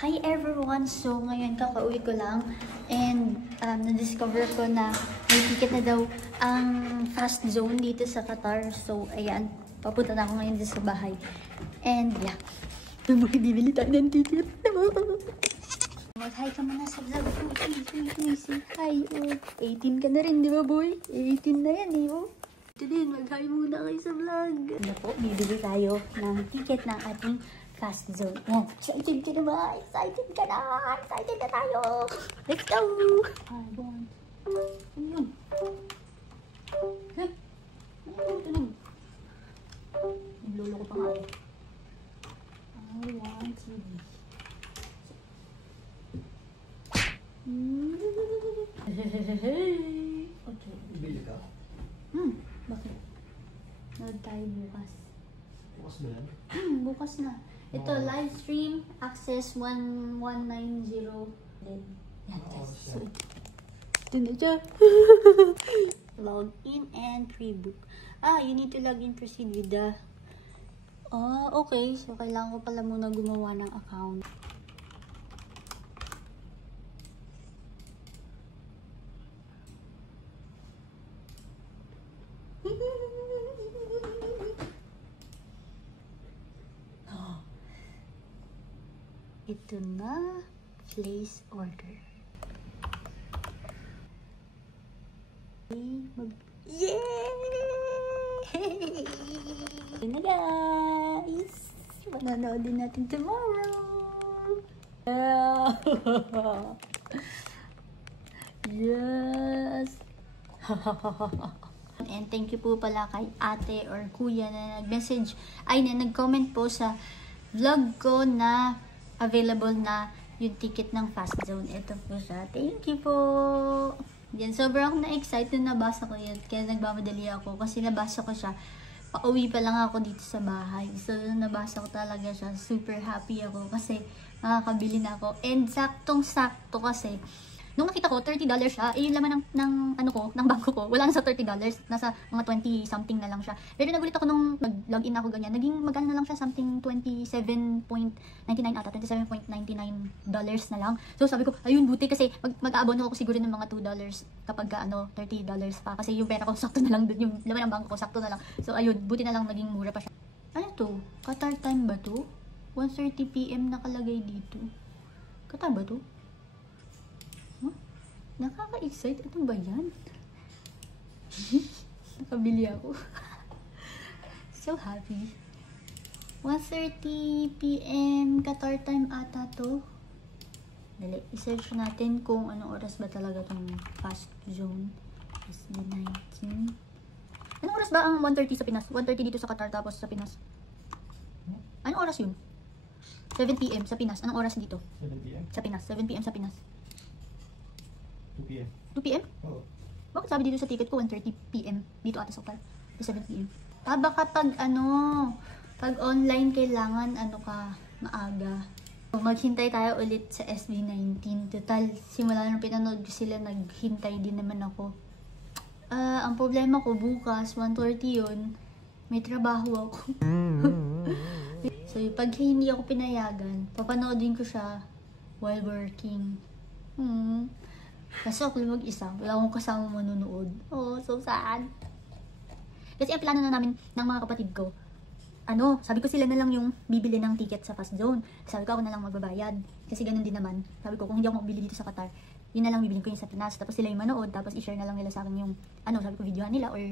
Hi everyone! So ngayon kakauwi ko lang and na-discover ko na may ticket na daw ang fast zone dito sa Qatar. So ayan, papunta na ako ngayon dito sa bahay. And yeah, bibili tayo ng ticket. Mag-hi ka muna sa vlog ko. Say hi. 18 ka na rin, di ba boy? 18 na yan, eh. Ito din, mag-hi muna kayo sa vlog. Ano po, bibili tayo ng ticket ng ating fast zone. Oh, excited ka na ba? Excited ka na! Excited na tayo! Let's go! Ano yun? Huh? Ano yun? Naglolo ko pa nga. I want TV. Okay. Bili ka? Bakit? Nod tayo bukas. Bukas na yan? Bukas na. Ito, live stream, access 1190. Yan guys. So, ito na siya. Log in and pre-book. You need to log in, proceed with the... okay. So, kailangan ko pala muna gumawa ng account. Ito na, place order. Yay! Ito na guys! Manonood din natin tomorrow! Yes! And thank you po pala kay ate or kuya na nag-message, na nag-comment po sa vlog ko na available na yung ticket ng fast zone. Ito po siya. Thank you po! Yan, sobrang akong na-excited na nabasa ko yan. Kaya nagmamadali ako kasi nabasa ko siya. Pauwi pa lang ako dito sa bahay. So, nabasa ko talaga siya. Super happy ako kasi makakabili na ako. And saktong-sakto kasi nung nakita ko, $30 siya, yung laman ng bangko ko, wala na sa $30, nasa mga 20 something na lang siya. Pero nagulit ako nung nag-login ako ganyan, naging magkano na lang siya, something 27.99 ata, $27.99 na lang. So sabi ko, ayun buti kasi mag-aabono ako siguro ng mga $2 kapag $30 pa, kasi yung pera ko sakto na lang dun, yung laman ng bangko ko sakto na lang. So ayun, buti na lang naging mura pa siya. Ano to? Qatar time ba to? 1:30 PM nakalagay dito. Qatar ba to? Nakaka-excite. Ano ba yan? Nakabili ako. So happy. 1:30 PM Qatar time ata to. Dali, i-search natin kung anong oras ba talaga tong fast zone. SB19. Anong oras ba ang 1:30 sa Pinas? 1:30 dito sa Qatar tapos sa Pinas. Anong oras yun? 7 PM sa Pinas. Anong oras dito? 7 PM? Sa Pinas. 7 PM sa Pinas. 2 PM. 2 PM? Oo. Bakit sabi dito sa ticket ko 1:30 PM dito ata sa Qatar? 7 PM. Baka pag pag online kailangan maaga. So, maghintay tayo ulit sa SB19. Total, simula nung pinanood ko sila, naghintay din naman ako. Ang problema ko bukas, 1:30 yun, may trabaho ako. So, pag hindi ako pinayagan, papanoodin ko siya while working. Kasi ako mag-isa, wala akong kasama manunood. Oh, so sad. Kasi ang plano na namin ng mga kapatid ko, sabi ko sila na lang yung bibili ng ticket sa fast zone. Sabi ko ako na lang magbabayad. Kasi ganun din naman. Sabi ko kung hindi ako magbili dito sa Qatar, yun na lang bibilin ko yung sa Pinas. Tapos sila yung manood, tapos i-share na lang nila sa akin yung, sabi ko videohan nila or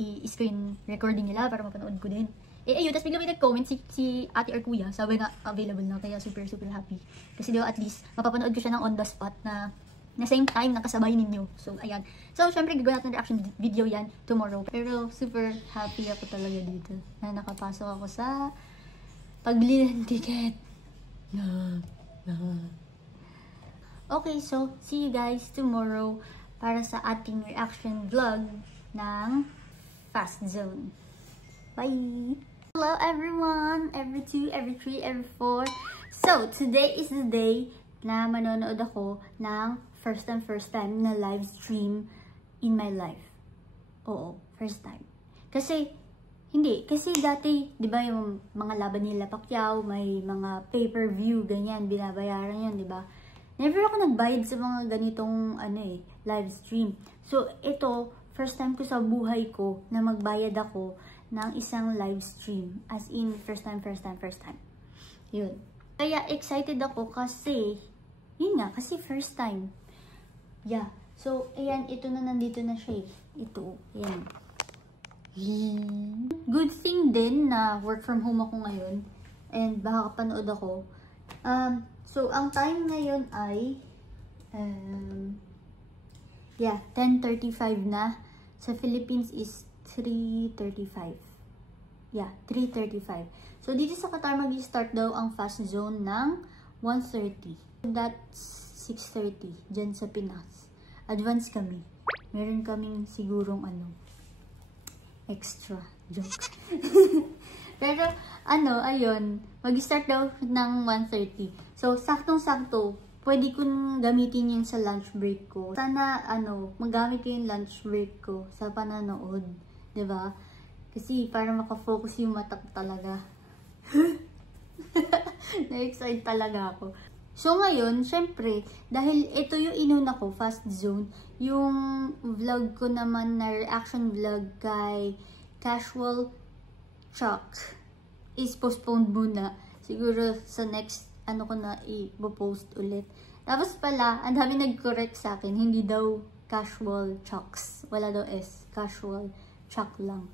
i-screen recording nila para mapanood ko din. Ayun, tapos bigla may nag-comment si ate or kuya, sabi na available na, kaya super happy. Kasi diba at least, mapapanood ko siya ng on the spot na same time nakasabay ninyo. So, ayan. So, syempre, gagawin natin reaction video yan tomorrow. Pero, super happy ako talaga dito na nakapasok ako sa pagbili ng ticket. Okay, so, see you guys tomorrow para sa ating reaction vlog ng Fast Zone. Bye! Hello everyone! Every 2, every 3, every 4. So, today is the day na manonood ako ng first time na live stream in my life. Oo, first time. Kasi, Hindi, kasi dati, di ba yung mga laban nila Pacquiao, may mga pay-per-view, ganyan, binabayaran yun, di ba? Never ako nagbayad sa mga ganitong, live stream. So, ito, first time ko sa buhay ko na magbayad ako ng isang live stream. As in, first time. Yun. Kaya excited ako kasi, yun nga, kasi first time. Yeah. So, ayan, ito na nandito na siya eh. Ito, ayan. Good thing din na work from home ako ngayon and baka kapanood ako. So, ang time ngayon ay 10:35 na. Sa Philippines is 3:35. Yeah, 3:35. So, dito sa Qatar mag-start daw ang fast zone ng 1:30. That's 6:30 dyan sa Pinas. Advance kami. Meron kaming sigurong extra joke. Pero, ayun, mag-start daw ng 1:30. So, saktong-sakto, pwede kong gamitin yun sa lunch break ko. Sana, magamit ko yung lunch break ko sa pananood. 'Di ba? Kasi, para makafocus yung mata ko talaga. Na-excite talaga ako. So, ngayon, syempre, dahil ito yung inuna ko, Fast Zone, yung vlog ko naman na reaction vlog kay Casual Chuck is postponed muna. Siguro sa next, ko na i-post ulit. Tapos pala, ang dami nag-correct sa akin, hindi daw Casual Chucks. Wala daw S. Casual Chuck lang.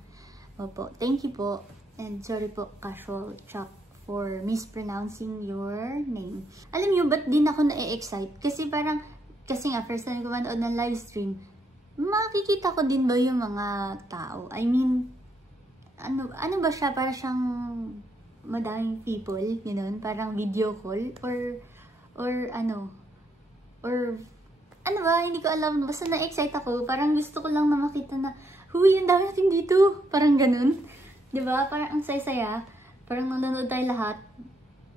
Opo. Thank you po. And sorry po, Casual Chuck, for mispronouncing your name. Alam niyo, ba't din ako na-excite? Kasi nga, first time ko manood ng live stream, makikita ko din ba yung mga tao? I mean, ano ba siya? Para siyang madaming people, gano'n? Parang video call? Or ba? Hindi ko alam. Basta na-excite ako. Parang gusto ko lang na makita na, huy, ang dami natin dito. Parang gano'n. Diba? Parang ang saya-saya. Parang nanonood tayo lahat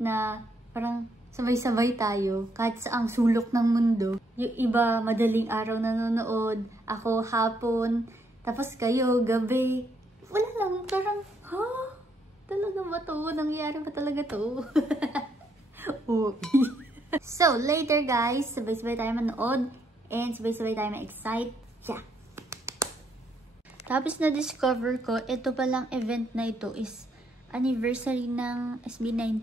na parang sabay-sabay tayo kahit sa ang sulok ng mundo. Yung iba, madaling araw nanonood. Ako, hapon. Tapos kayo, gabi. Wala lang. Parang, talaga ba to? Nangyayari ba talaga to? So, later guys, sabay-sabay tayo manood. And sabay-sabay tayo ma-excite. Yeah. Tapos na-discover ko, ito palang event na ito is anniversary ng SB19.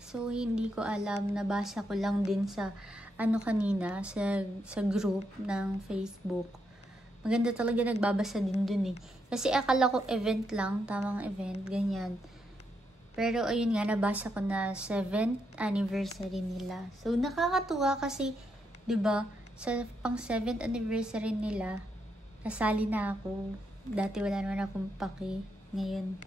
So, hindi ko alam. Nabasa ko lang din sa kanina, sa group ng Facebook. Maganda talaga nagbabasa din dun eh. Kasi akala ko event lang, tamang event, ganyan. Pero ayun nga, nabasa ko na 7th anniversary nila. So, nakakatuwa kasi, 'di ba, sa pang 7th anniversary nila, nasali na ako. Dati wala naman akong paki. Ngayon,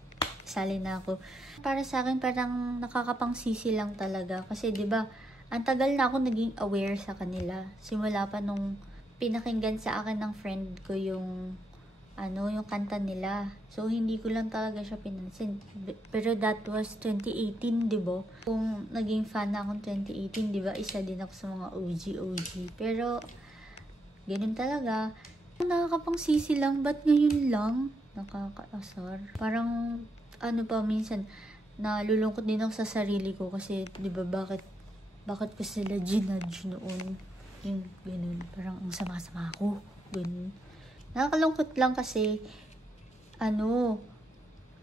sali na ako. Para sa akin, parang nakakapangsisi lang talaga. Kasi, di ba, ang tagal na ako naging aware sa kanila. Simula pa nung pinakinggan sa akin ng friend ko yung kanta nila. So, hindi ko lang talaga siya pinansin. Pero that was 2018, di ba? Kung naging fan na akong 2018, di ba, isa din ako sa mga OG. Pero, ganun talaga. Nakakapangsisi lang, ba't ngayon lang? Nakakaasar. Parang, minsan, nalulungkot din ako sa sarili ko kasi, di ba, bakit ko sila ginudge noon? Yung, ganun, parang ang sama-sama ako. Ganun. Nakakalungkot lang kasi,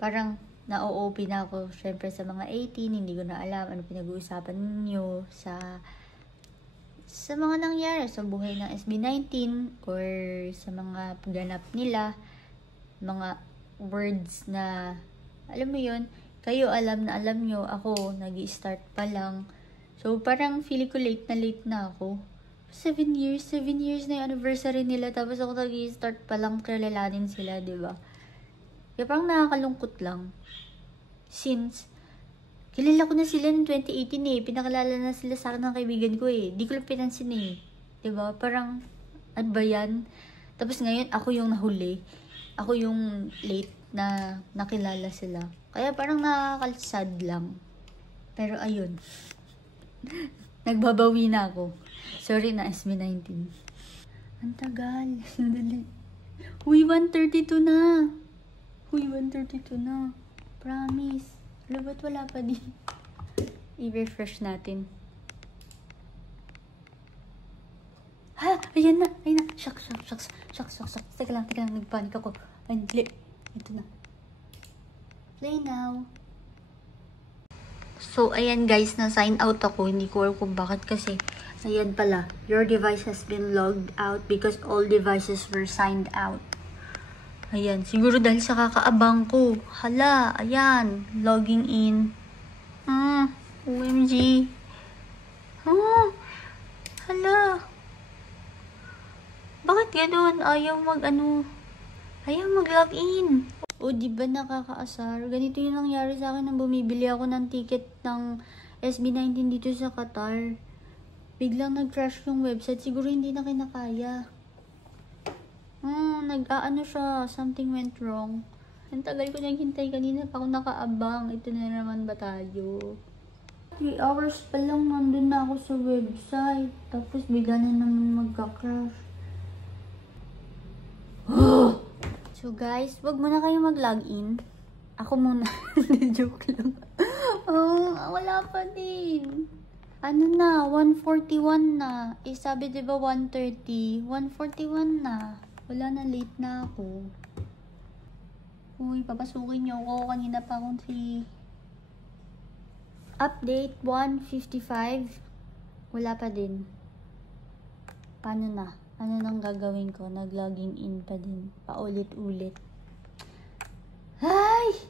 parang na-OOP na ako, syempre sa mga 18, hindi ko na alam ano pinag-uusapan ninyo sa mga nangyari sa buhay ng SB19 or sa mga pagganap nila, mga words na alam mo yun, kayo alam nyo, ako nag-i-start pa lang. So, parang feeling ko late na ako. 7 years na yung anniversary nila, tapos ako nag-i-start pa lang kilalanin sila, diba? Kaya parang nakakalungkot lang. Since, kilala ko na sila ng 2018 pinakilala na sila sa akin ng kaibigan ko di ko lang pinansin diba? Parang, ano ba yan? Tapos ngayon, ako yung nahuli. Ako yung late na nakilala sila. Kaya parang nakakalsad lang. Pero ayun. Nagbabawi na ako. Sorry na, SB19. Ang tagal. Sandali. Uy, 1:32 na. Uy, 1:32 na. Promise. Alam ba't wala pa din? I-refresh natin. Ha! Ayan na! Ayan na! Shucks. Teka lang. Nagpanik ako. Ay, hindi. Ito na. Play now. So, ayan guys, na-sign out ako. Hindi ko alam kung bakit kasi. Ayan pala. Your device has been logged out because all devices were signed out. Ayan. Siguro dahil sa kakaabang ko. Hala. Ayan. Logging in. OMG. Hala. Bakit ganun? Ayaw mag-log in. O, diba nakakaasar? Ganito yung nangyari sa akin nang bumibili ako ng ticket ng SB19 dito sa Qatar. Biglang nag-crash yung website. Siguro hindi na kinakaya. Nag-aano siya. Something went wrong. Ang tagal ko naghintay kanina pa ako nakaabang. Ito na naman ba tayo? 3 hours pa lang nandun na ako sa website. Tapos bigla na naman magka-crash. So guys, wag muna kayo mag-login. Ako muna. Joke lang. Wala pa din. Ano na? 1:41 na. Sabi diba 1:30? 1:41 na. Wala na, late na ako. Uy, papasukin niyo ako. Kanina pa akong 3. Update 1:55. Wala pa din. Paano na? Ano nang gagawin ko? Nag-logging in pa din. Paulit-ulit. Ay!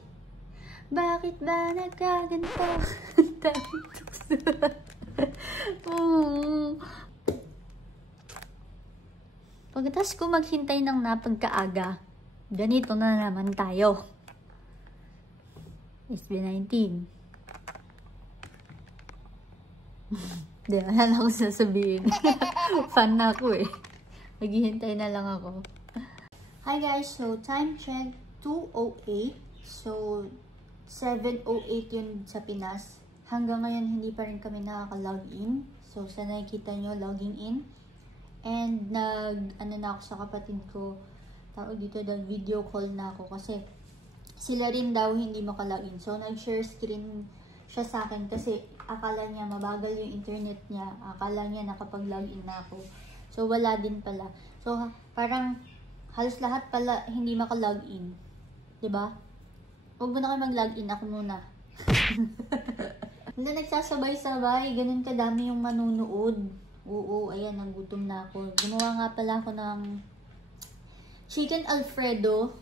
Bakit ba nagkaganto? Pagkatapos ko maghintay ng napagkaaga, ganito na naman tayo. SB19. Di, wala na ako sasabihin. Fan na ako eh. Maghihintay na lang ako. Hi guys, so time check 2:08. So 7:08 yun sa Pinas. Hanggang ngayon hindi pa rin kami nakaka-login. So sa nakikita nyo, logging in. And ano na ako sa kapatid ko. Tawag dito, video call na ako kasi sila rin daw hindi makalogin. So nag-share screen siya sa akin kasi akala niya mabagal yung internet niya. Akala niya nakapag-login na ako. So, wala din pala. So, parang halos lahat pala hindi maka-login. Diba? Huwag mo na kayo mag-login. Ako muna. Hindi nagsasabay-sabay. Ganun kadami yung manunood. Oo, ayan. Nagutom na ako. Gumawa nga pala ako ng chicken Alfredo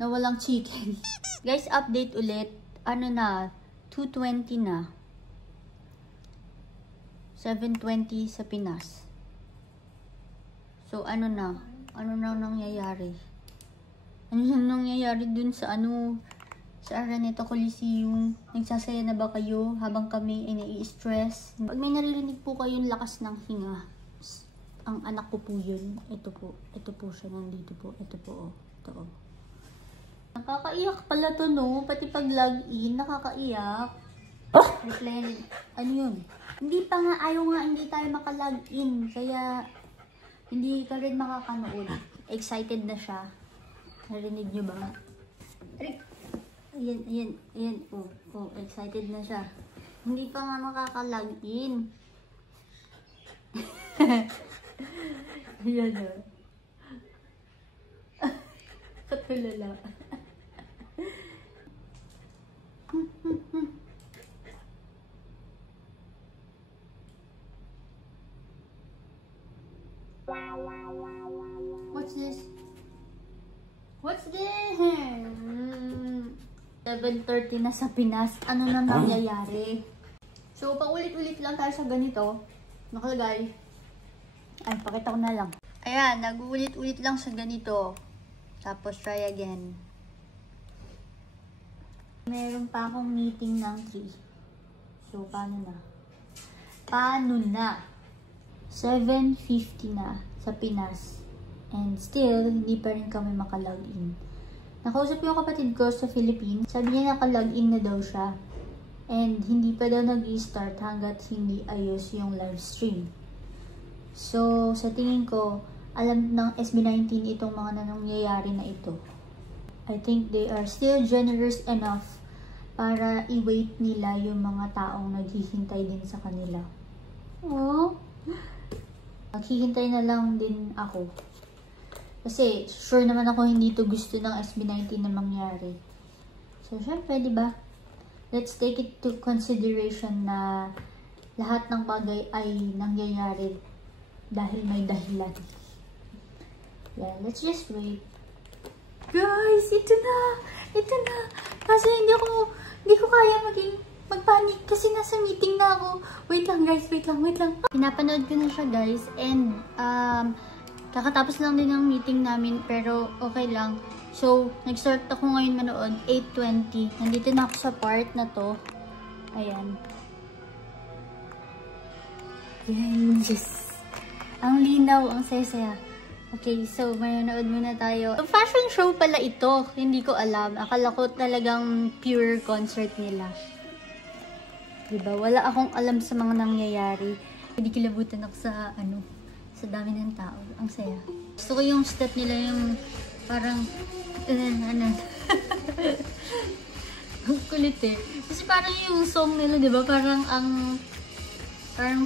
na walang chicken. Guys, update ulit. Ano na? 2:20 na. 7:20 sa Pinas. So, ano na nangyayari? Ano na nangyayari dun sa sa Araneta Coliseum? Nagsasaya na ba kayo habang kami ay nai-stress? Pag may naririnig po kayong lakas ng hinga, ang anak ko po yun. Ito po siya, nandito po. Ito po, ito. Nakakaiyak pala to, no? Pati pag log-in, nakakaiyak. Reply, ano yun? Hindi pa nga, hindi tayo maka-log-in. Kaya, hindi ka rin makakanood. Excited na siya. Narinig nyo ba? Ayan. Oh, excited na siya. Hindi pa nga makaka-log-in. Ayan o. Katulala. What's this? 7:30 na sa Pinas. Ano na nangyayari? So, paulit-ulit lang tayo sa ganito. Nakalagay. Ay, pakita ko na lang. Ayan, nag-ulit-ulit lang sa ganito. Tapos, try again. Meron pa akong meeting ng 3. So, paano na? 7:50 na sa Pinas. And still, hindi pa rin kami makalogin. Nakausap yung kapatid ko sa Philippines. Sabi niya nakalogin na daw siya. And hindi pa daw nag-i-start hanggat hindi ayos yung live stream. So, sa tingin ko, alam ng SB19 itong mga nangyayari na ito. I think they are still generous enough para i-wait nila yung mga taong naghihintay din sa kanila. Oh, maghihintay na lang din ako. Kasi sure naman ako hindi to gusto ng SB19 na mangyari. So, syempre, di ba? Let's take it to consideration na lahat ng bagay ay nangyayari dahil may dahilan. Yeah, let's just wait. Guys, ito na! Ito na! Kasi hindi ko kaya magpanik kasi nasa meeting na ako. Wait lang guys, wait lang. Pinapanood ko na siya guys and kakatapos lang din ng meeting namin pero okay lang. So, nag-start ako ngayon manood, 8:20. Nandito na ako sa part na to. Ayan. Yan, yes. Ang linaw, ang saya-saya. Okay, so manonood muna tayo. So, fashion show pala ito. Hindi ko alam. Akala ko talagang pure concert nila. Diba? Wala akong alam sa mga nangyayari. Hindi kilabutan ako sa sa dami ng tao. Ang saya. Gusto ko yung step nila yung parang ang kulit eh. Kasi parang yung song nila, diba? Parang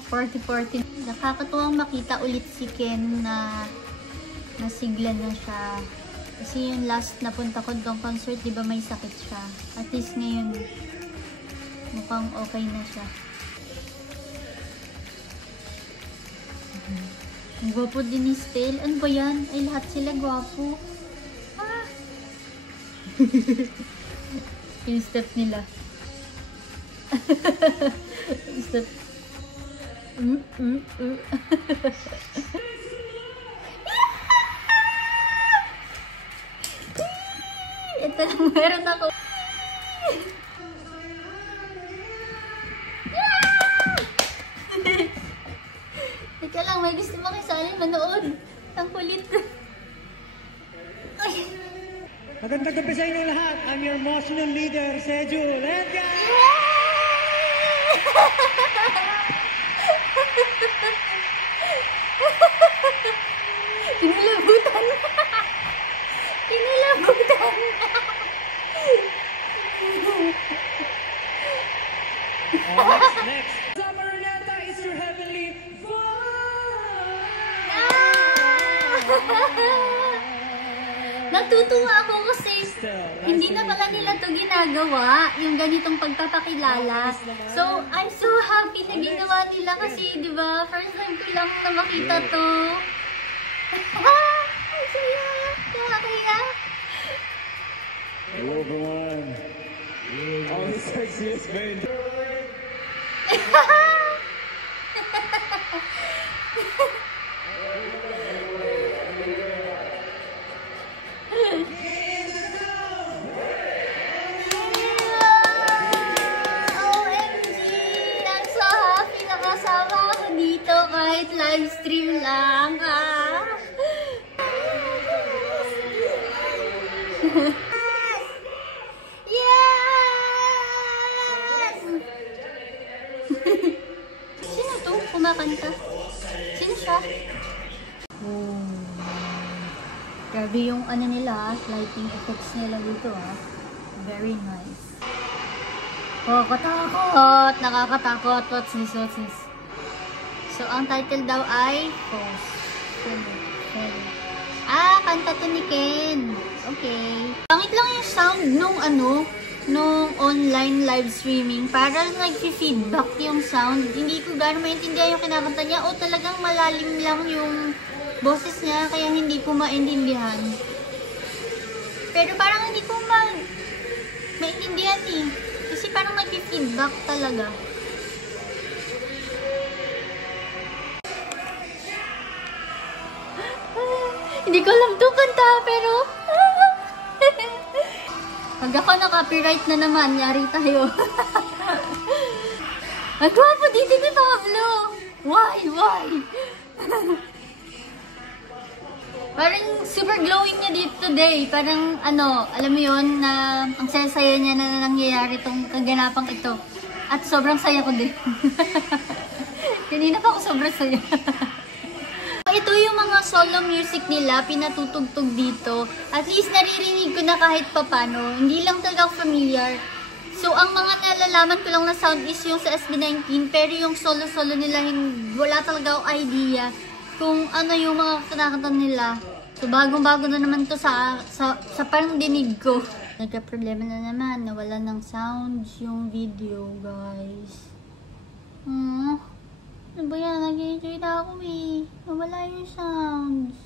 40-40. Nakakatuwang makita ulit si Ken na nasigla na siya. Kasi yung last na punta ko doon concert, diba may sakit siya. At least ngayon, mukhang okay na siya. Ang gwapo din ni Stell. Ano ba yan? Ay, lahat sila gwapo. Ah! Yung step nila. Yung step. Ito lang meron ako. Teka lang, may gusto makisali manood. Ang kulit. Magandang gabi sa inyo lahat. I'm your emotional leader, Seju. Let's go! Kinilabutan na. Kinilabutan na. Next. Summer Renata is your heavenly Natutuwa ako kasi hindi na pala nila to ginagawa, yung ganitong pagpapakilala. So, I'm so happy na ginawa nila kasi, di ba, first time ko lang na makita to. Ang saya! Nakakaya! Hello everyone. All the sexiest men. Kahit live stream lang, Yes! Sino to? Kumakanta? Sino siya? Oh. Grabe yung nila, lighting effects nila dito Very nice. Nakakatakot! Nakakatakot! What's this? So, ang title daw ay Pose. Kanta to ni Ken. Okay. Pangit lang yung sound nung online live streaming. Parang nag-feedback yung sound. Hindi ko gano'n maintindihan yung kinakanta niya. O talagang malalim lang yung boses niya. Kaya hindi ko maintindihan. Pero parang hindi ko maintindihan eh. Kasi parang nag-feedback talaga. Hindi ko alam to kanta, pero pag ako na-copyright na naman, yari tayo. Ang gwapo dito ni Pablo. Why? Parang super glowing niya dito today. Parang alam mo yun, na ang saya-saya niya na nangyayari tong kaganapang ito. At sobrang saya ko din. Kanina pa ako sobrang saya. Ito yung mga mga solo music nila, pinatutugtog dito. At least naririnig ko na kahit papano. Hindi lang talaga ako familiar. So, ang mga nalalaman ko lang na sound is yung sa SB19, pero yung solo-solo nila, wala talaga akong idea kung ano yung mga kinakanta nila. So, bagong-bago na naman to sa parang dinig ko. Nagka-problema na naman, nawala ng sounds yung video, guys. Ano ba yan? Nag-enjoy na ako eh. Nawala yung sounds.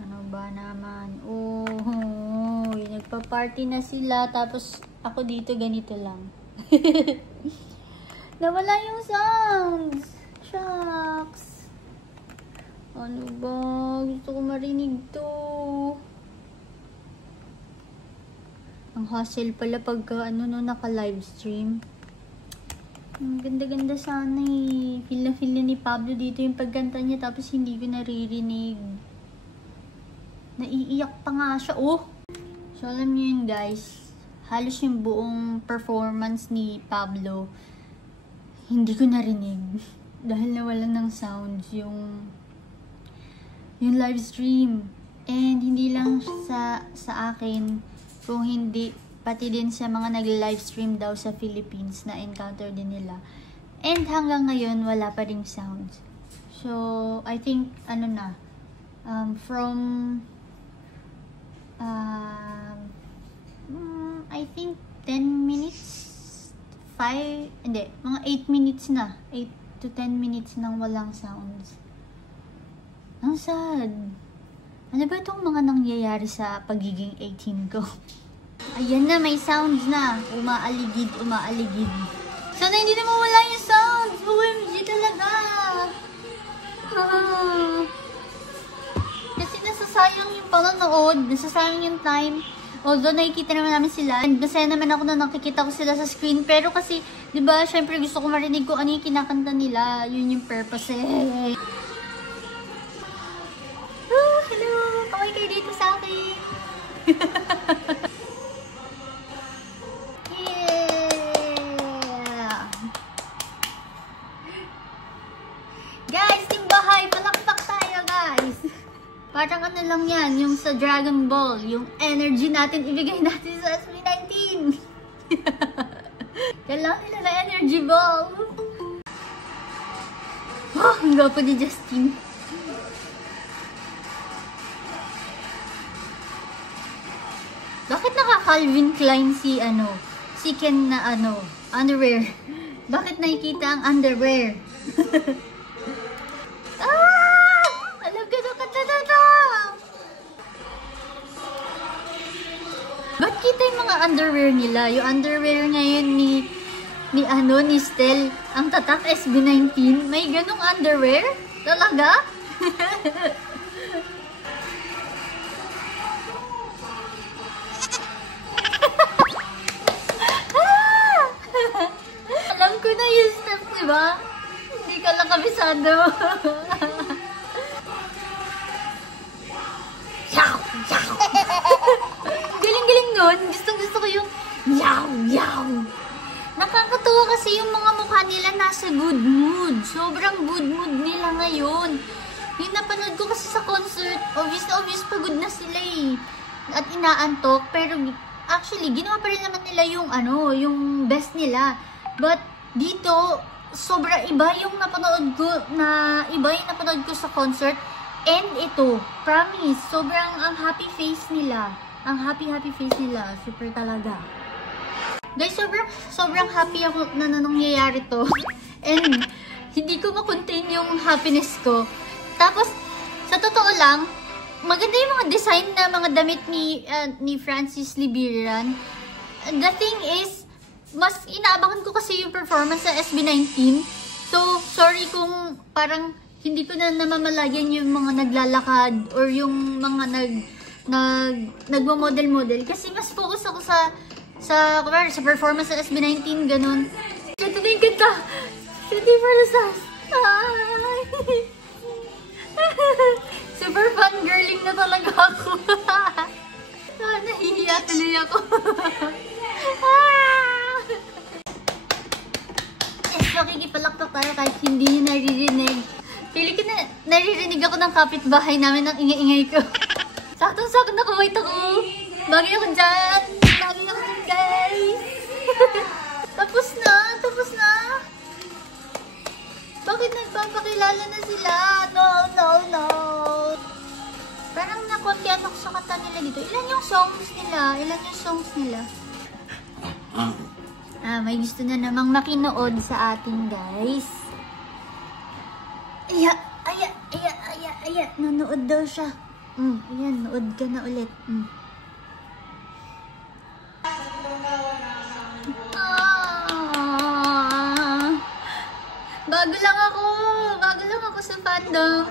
Ano ba naman? Oh, nagpa-party na sila. Tapos ako dito ganito lang. Nawala yung sounds. Shucks. Ano ba? Gusto ko marinig to. Ang hassle pala pagka naka-live stream. Ang ganda-ganda sana eh. Feel na ni Pablo dito yung pagkanta niya tapos hindi ko naririnig. Naiiyak pa nga siya. Oh! So alam niyo yun guys, halos yung buong performance ni Pablo hindi ko narinig. Dahil nawalan ng sounds yung live stream. And hindi lang sa akin, kung hindi pati din sa mga nag-live stream daw sa Philippines na encounter din nila. And hanggang ngayon, wala pa ring sounds. So, I think, I think 10 minutes, mga 8 minutes na. 8 to 10 minutes nang walang sounds. Ang sad. Ano ba itong mga nangyayari sa pagiging 18 ko? Ayan na, may sounds na. Umaaligid. Sana hindi na mawala yung sounds. OMG talaga. Kasi nasasayang yung panonood. Nasasayang yung time. Although nakikita naman namin sila. And masaya naman ako na nakikita ko sila sa screen. Pero kasi, di ba, syempre gusto ko marinig kung ano yung kinakanta nila. Yun yung purpose eh. Hello! Kaway kayo dito sa akin. Parang ano lang yan, yung sa Dragon Ball, yung energy natin, ibigay natin sa SB19. Kailangan nila na energy ball. Oh, ang gwapo ni Justin. Bakit naka-Calvin Klein si Ken na underwear? Bakit nakikita ang underwear? Ba't kita yung mga underwear nila? Yung underwear ngayon ni Stel, ang tatak SB19, may ganong underwear? Talaga? Alam ko na yung steps, diba? Hindi ka lang kabisado. Galing-galing nun. Gustong-gusto ko yung yaw. Nakakatuwa kasi yung mga mukha nila nasa good mood. Sobrang good mood nila ngayon. Yung napanood ko kasi sa concert, obvious pagod na sila eh. At inaantok. Pero actually, ginawa pa rin naman nila yung best nila. But dito, sobra iba yung napanood ko sa concert. And ito, promise, sobrang ang happy face nila. Ang happy face nila. Super talaga. Guys, sobrang happy ako na nangyayari to. And hindi ko ma-contain yung happiness ko. Tapos, sa totoo lang, maganda yung mga design na mga damit ni Francis Libiran. The thing is, mas inaabangan ko kasi yung performance sa SB19. So, sorry kung parang hindi ko na namamalayan yung mga naglalakad or yung mga nagmo-model-model. Kasi mas focus ako sa performance sa SB19, ganun. Ito na yung ganda. Hindi for the sauce. Super fangirling na talaga ako. Nahihiya tuloy ako. Yes, makikipalakpak tayo kahit hindi nyo naririnig. Pili ko na naririnig ako ng kapitbahay namin ng ingay-ingay ko. Sakto-sakto nakawait ako. Bagay ako dyan. Bagay ako dyan, guys. Tapos na. Tapos na. Bakit nagpapakilala na sila? No, no, no. Parang nakontian ako sa kanta nila dito. Ilan yung songs nila? Ilan yung songs nila? May gusto na namang makinood sa atin, guys. Aya. Nanood daw siya. Ayan, nood ka na ulit. Bago lang ako sa fandom.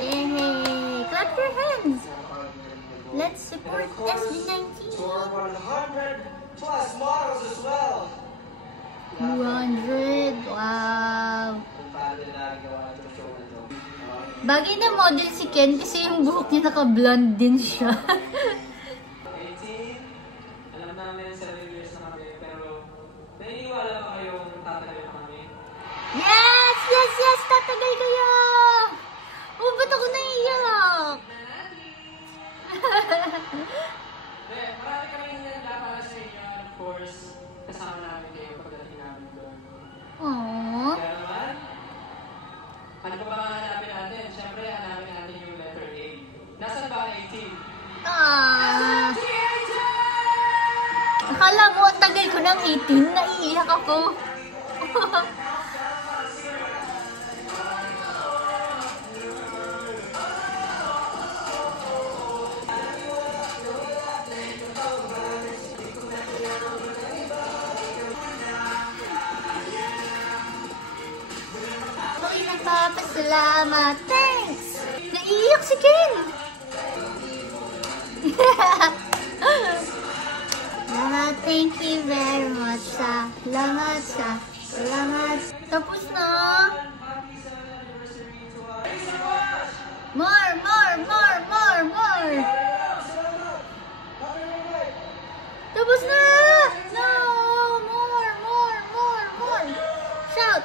Yay! Clap your hands! Let's support SB19! For 100 plus models as well. 200! Wow! Bagay na model si Ken kasi yung buhok niya naka-blonde din siya. 18, alam namin 7 years na kami, pero naniniwala ba kayong tatagal pa kami? Yes! Yes! Yes! Tatagal kayo! Oh, ba't ako naiiyak? Marami kami hinanda para sa inyo. Of course, kasama namin kayo pagdating namin doon. Aww. Kaya naman, ano pa ba hanapin natin? Siyempre, hanapin natin yung letter A. Nasaan ba ang 18? Akala mo, ang tagal ko ng 18, naiiyak ako. Ako'y nagpapasalamat. Thanks! Naiiyak si Ken! Thank you very much Salamat. Tapos na. More. Tapos na. No, more. Shout.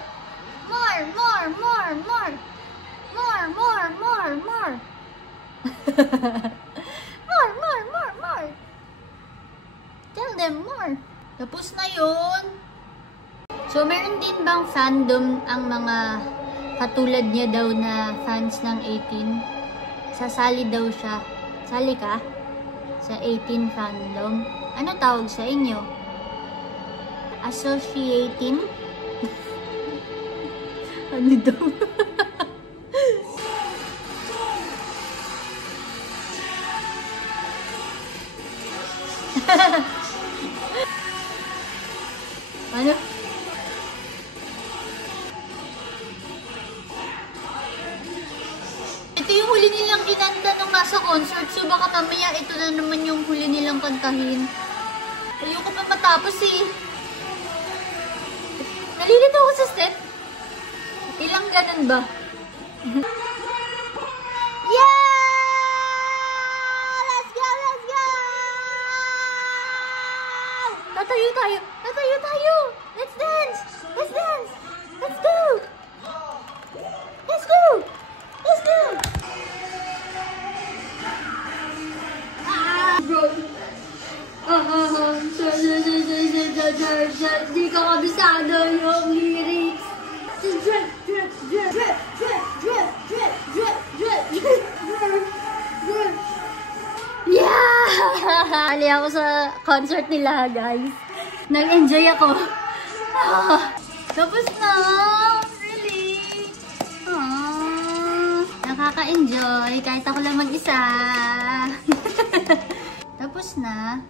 More. More. Tell them more. Tapos na yun. So, meron din bang fandom ang mga katulad niya daw na fans ng 18? Sasali daw siya. Sali ka? Sa 18 fandom? Ano tawag sa inyo? Associating? Ano daw? Ano? Ito yung huli nilang kinanta nung nasa concert. So baka mamaya ito na naman yung huli nilang kantahin. Ayoko pa matapos eh. Nalilito ako sa step. Ilang ganun ba? Yeah! Let's go! Tatayo tayo! Let's dance! Let's go! Bro! Di ka kabisado yung lyrics. Yeah! Ali ako sa concert nila, guys. Nag-enjoy ako. Tapos na! Really? Nakaka-enjoy kahit ako lang mag-isa. Tapos na.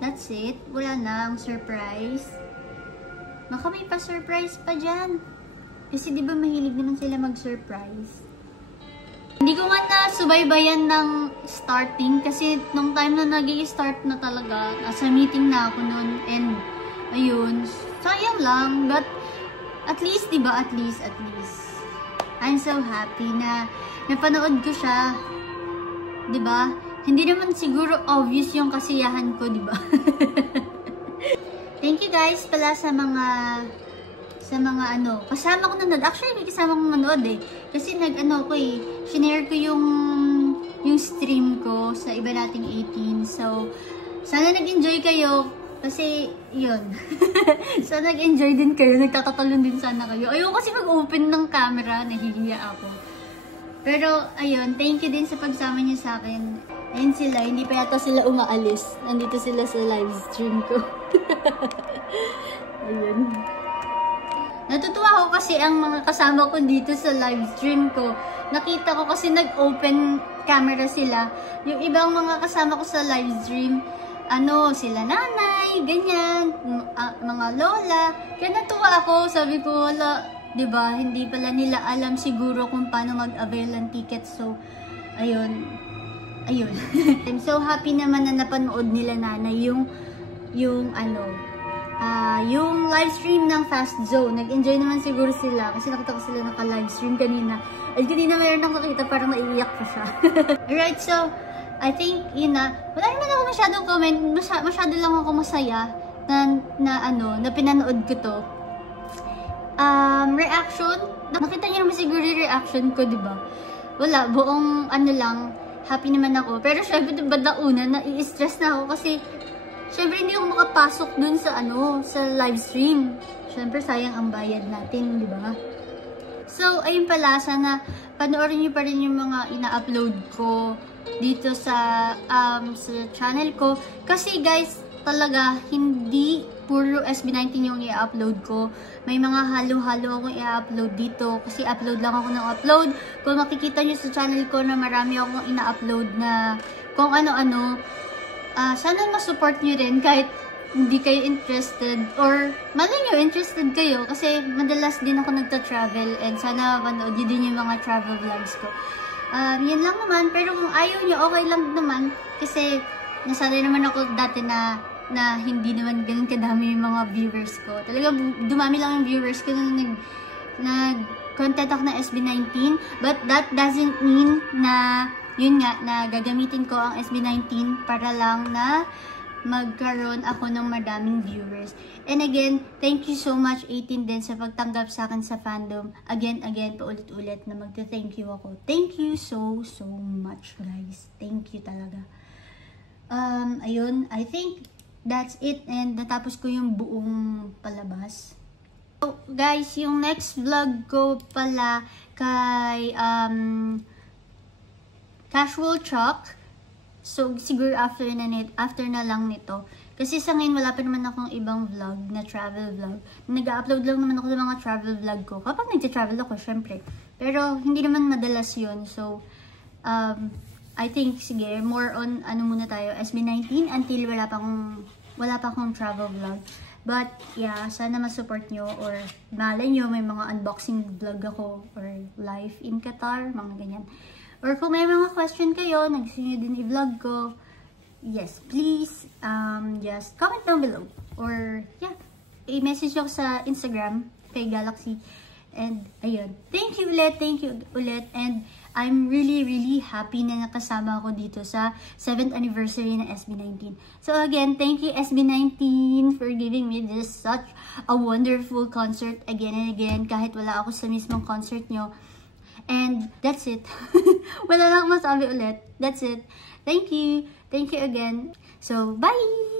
That's it. Wala na ang surprise. Baka may pa-surprise pa dyan. Kasi di ba mahilig naman sila mag-surprise? Hindi Hindi ko man na subaybayan ng starting kasi nung time na nag-i-start na talaga, nasa meeting na ako noon and ayun, sayang lang, but at least, diba, at least, I'm so happy na napanood ko siya, diba? Hindi naman siguro obvious yung kasiyahan ko, diba? Thank you guys pala sa mga kasama ko nanood. Actually, may kasama kong nanood eh. Kasi shinare ko yung stream ko sa iba nating 18. So, sana nag-enjoy kayo. Kasi, yun. Sana nag-enjoy din kayo. Nagtatatalon din sana kayo. Ayoko kasi mag-open ng camera. Nahihiya ako. Pero, ayun. Thank you din sa pagsama niyo sa akin. Ayun sila. Hindi pa yata sila umaalis. Nandito sila sa live stream ko. Ayun. Natutuwa ako kasi ang mga kasama ko dito sa live stream ko. Nakita ko kasi nag-open camera sila. Yung ibang mga kasama ko sa live stream, sila nanay, ganyan, mga lola. Kaya natuwa ako, sabi ko, wala, diba, hindi pala nila alam siguro kung paano mag-avail ng tickets. So, ayun. I'm so happy naman na napanood nila nanay yung live stream ng Fast Zone. Nag-enjoy naman siguro sila kasi nakita ko sila naka-live stream kanina. At kanina mayroon akong nakita, parang naiiyak pa siya. Alright, so, I think, yun na. Wala naman ako masyadong comment. Masyado lang ako masaya na pinanood ko to. Reaction. Nakita niyo naman siguro yung reaction ko, diba? Wala, buong lang, happy naman ako. Pero syempre, diba una, nai-stress na ako kasi syempre, hindi ako makapasok dun sa live stream. Syempre, sayang ang bayad natin, di ba? So, ayun pala, sana panoorin niyo pa rin yung mga ina-upload ko dito sa channel ko. Kasi guys, talaga, hindi puro SB19 yung i-upload ko. May mga halo-halo akong i-upload dito. Kasi upload lang ako ng upload. Kung makikita niyo sa channel ko na marami akong ina-upload na kung ano-ano, sana ma-support nyo rin kahit hindi kayo interested or malay nyo interested kayo kasi madalas din ako nagta-travel and sana manood nyo din yung mga travel vlogs ko. Yun lang naman, pero kung ayaw nyo, okay lang naman kasi nasanay naman ako dati na hindi naman ganun kadami yung mga viewers ko. Talagang dumami lang yung viewers ko nung nag-content ako ng SB19, but that doesn't mean na yun nga, na gagamitin ko ang SB19 para lang na magkaroon ako ng madaming viewers. And again, thank you so much 18 din sa pagtanggap sa akin sa fandom. Again, paulit-ulit na magte-thank you ako. Thank you so much, guys. Thank you talaga. Ayun, I think that's it. And natapos ko yung buong palabas. So, guys, yung next vlog ko pala kay Casual Truck. So, siguro after na lang nito. Kasi sa ngayon, wala pa naman akong ibang vlog na travel vlog. Nag-upload lang naman ako ng mga travel vlog ko. Kapag nag-travel ako, syempre. Pero, hindi naman madalas yun. So, I think, sige, more on, muna tayo, SB19 until wala pa akong travel vlog. But, yeah, sana ma-support nyo or malay nyo, may mga unboxing vlog ako or life in Qatar, mga ganyan. Or kung may mga question kayo, gusto nyo din i-vlog ko, yes, please, just comment down below. Or, yeah, i-message ako sa Instagram, kay Galaxy. And, ayun. Thank you ulit. And, I'm really happy na nakasama ako dito sa 7th anniversary ng SB19. So, again, thank you SB19 for giving me this such a wonderful concert again and again, kahit wala ako sa mismong concert nyo. And that's it. Wala lang masabi ulit. That's it. Thank you. Thank you again. So, bye!